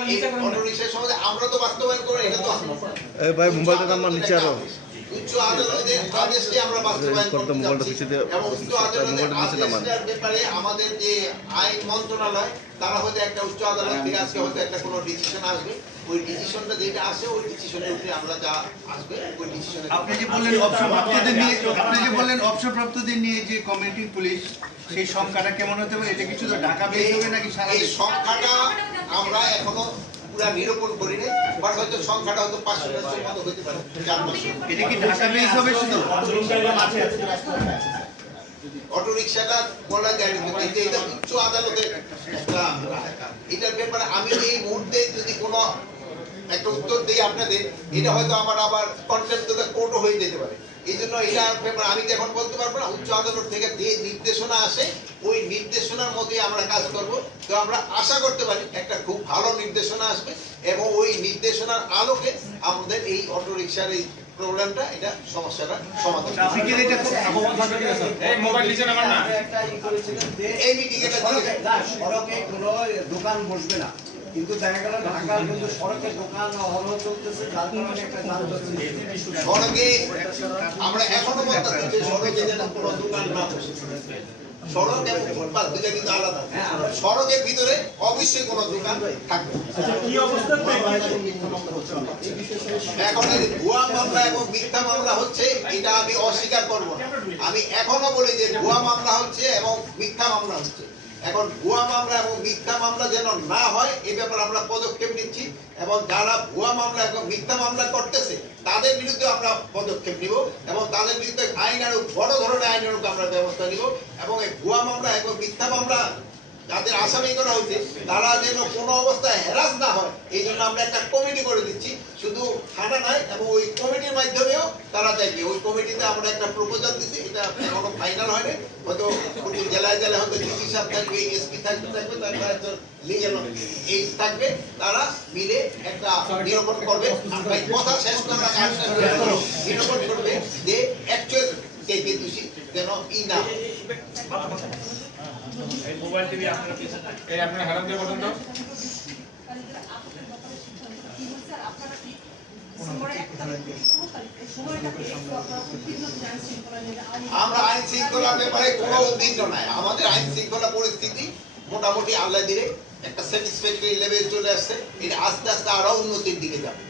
আমরা তো বাস্তবায়ন করি এটা তো ভাই মোবাইলটা নাম্বার নিচে আরও। উচ্চ আদালতের আদেশটি আমরা বাস্তবায়ন করতে করতে মোবাইলটা যাচ্ছি। এবং উচ্চ আদালতের মোবাইলটা নিচে নামান। আদেশটার ব্যাপারে আমাদের যে আইন মন্ত্রণালয় তারা হয়তো একটা উচ্চ আদালত থেকে আজকে হয়তো একটা কোনো ডিসিশন আসবে। ওই ডিসিশনটা যেটা আসে ওই ডিসিশনের উপরে আমরা যা আসবে ওই ডিসিশনের আপনি যে বললেন অবসরপ্রাপ্তদের নিয়ে আপনি যে বললেন অবসরপ্রাপ্তদের নিয়ে যে কমিউনিটি পুলিশ সেই সংখ্যাটা কেমন হতে পারে? এটা কিছু তো ঢাকা বেশ হবে নাকি সারা এই সংখ্যাটা আমরা এখনও পুরা নিরূপণ করি নাই বাট হয়তো সংখ্যাটা হয়তো পাঁচশো মতো হতে পারে চার পাঁচশো। এটা কি ঢাকা বেশ হবে শুধু? অটো রিক্সাটা বলা যায় কিন্তু এটা উচ্চ আদালতের একটা এটার ব্যাপারে আমি এই মুহূর্তে যদি কোনো একটা উত্তর দিই আপনাদের এটা হয়তো আমার আবার কন্টেম্প কোর্টও হয়ে যেতে পারে। এই জন্য এটার ব্যাপারে আমি তো এখন বলতে পারব না উচ্চ আদালত থেকে যে নির্দেশনা আসে ওই নির্দেশনার মধ্যে আমরা কাজ করব। তো আমরা আশা করতে পারি একটা খুব ভালো নির্দেশনা আসবে এবং ওই নির্দেশনার আলোকে আমাদের এই অটো রিক্সার এই প্রবলেমটা এটা সমস্যাটা সমাধান হবে। ট্রাফিকের এটা এই মোবাইল নিচে নামান না। একটা ই করেছিলেন যে এই মিটিং সড়কে না, সড়কে কোনো দোকান বসবে না। কিন্তু দেখা গেল ঢাকার কিন্তু সড়কে দোকান অহরহ চলতেছে যার কারণে একটা যানজট সড়কে আমরা এখনও বলতেছি যে সড়কে যেন কোনো দোকান না সড়ক এবং ফুটপাত দুটা কিন্তু আলাদা। সড়কের ভিতরে অবশ্যই কোনো দোকান থাকবে এখন ভুয়া মামলা এবং মিথ্যা মামলা হচ্ছে এটা আমি অস্বীকার করব না। আমি এখনও বলি যে ভুয়া মামলা হচ্ছে এবং মিথ্যা মামলা হচ্ছে। এখন ভুয়া মামলা এবং মিথ্যা মামলা যেন না হয়, এ ব্যাপারে আমরা পদক্ষেপ নিচ্ছি এবং যারা ভুয়া মামলা এবং মিথ্যা মামলা করতেছে, তাদের বিরুদ্ধে আমরা পদক্ষেপ নিব এবং তাদের বিরুদ্ধে আইন আরও বড় ধরনের আইন আমরা ব্যবস্থা নিব এবং এই ভুয়া মামলা এবং মিথ্যা মামলা যাদের আসামি করা হয়েছে, তারা যেন কোনো অবস্থায় হ্যারাস না হয়, এই জন্য আমরা একটা কমিটি করে দিচ্ছি। শুধু থানা নয়, এবং ওই কমিটির মাধ্যমেও তারা দেখবে। ওই কমিটিতে আমরা একটা প্রপোজাল দিচ্ছি এটা এখনও ফাইনাল হয়নি। হয়তো জেলায় জেলায় হয়তো ডিসি সাহেব থাকবে এসপি থাকবে থাকবে একজন লিগেল এই থাকবে। তারা মিলে একটা নিরূপণ করবে। কথা শেষ। নিরূপণ করবে যে অ্যাকচুয়াল কে কে দোষী যেন ই না। এই মোবাইল টিভি আপনারা এই আপনারা হেলান দিয়ে বলুন তো। আমরা আইন শৃঙ্খলার ব্যাপারে কোনো উদ্বিগ্ন নাই। আমাদের আইন শৃঙ্খলা পরিস্থিতি মোটামুটি আল্লাহ দিলে একটা স্যাটিসফ্যাক্টরি লেভেল চলে আসছে। এটা আস্তে আস্তে আরও উন্নতির দিকে যাবে।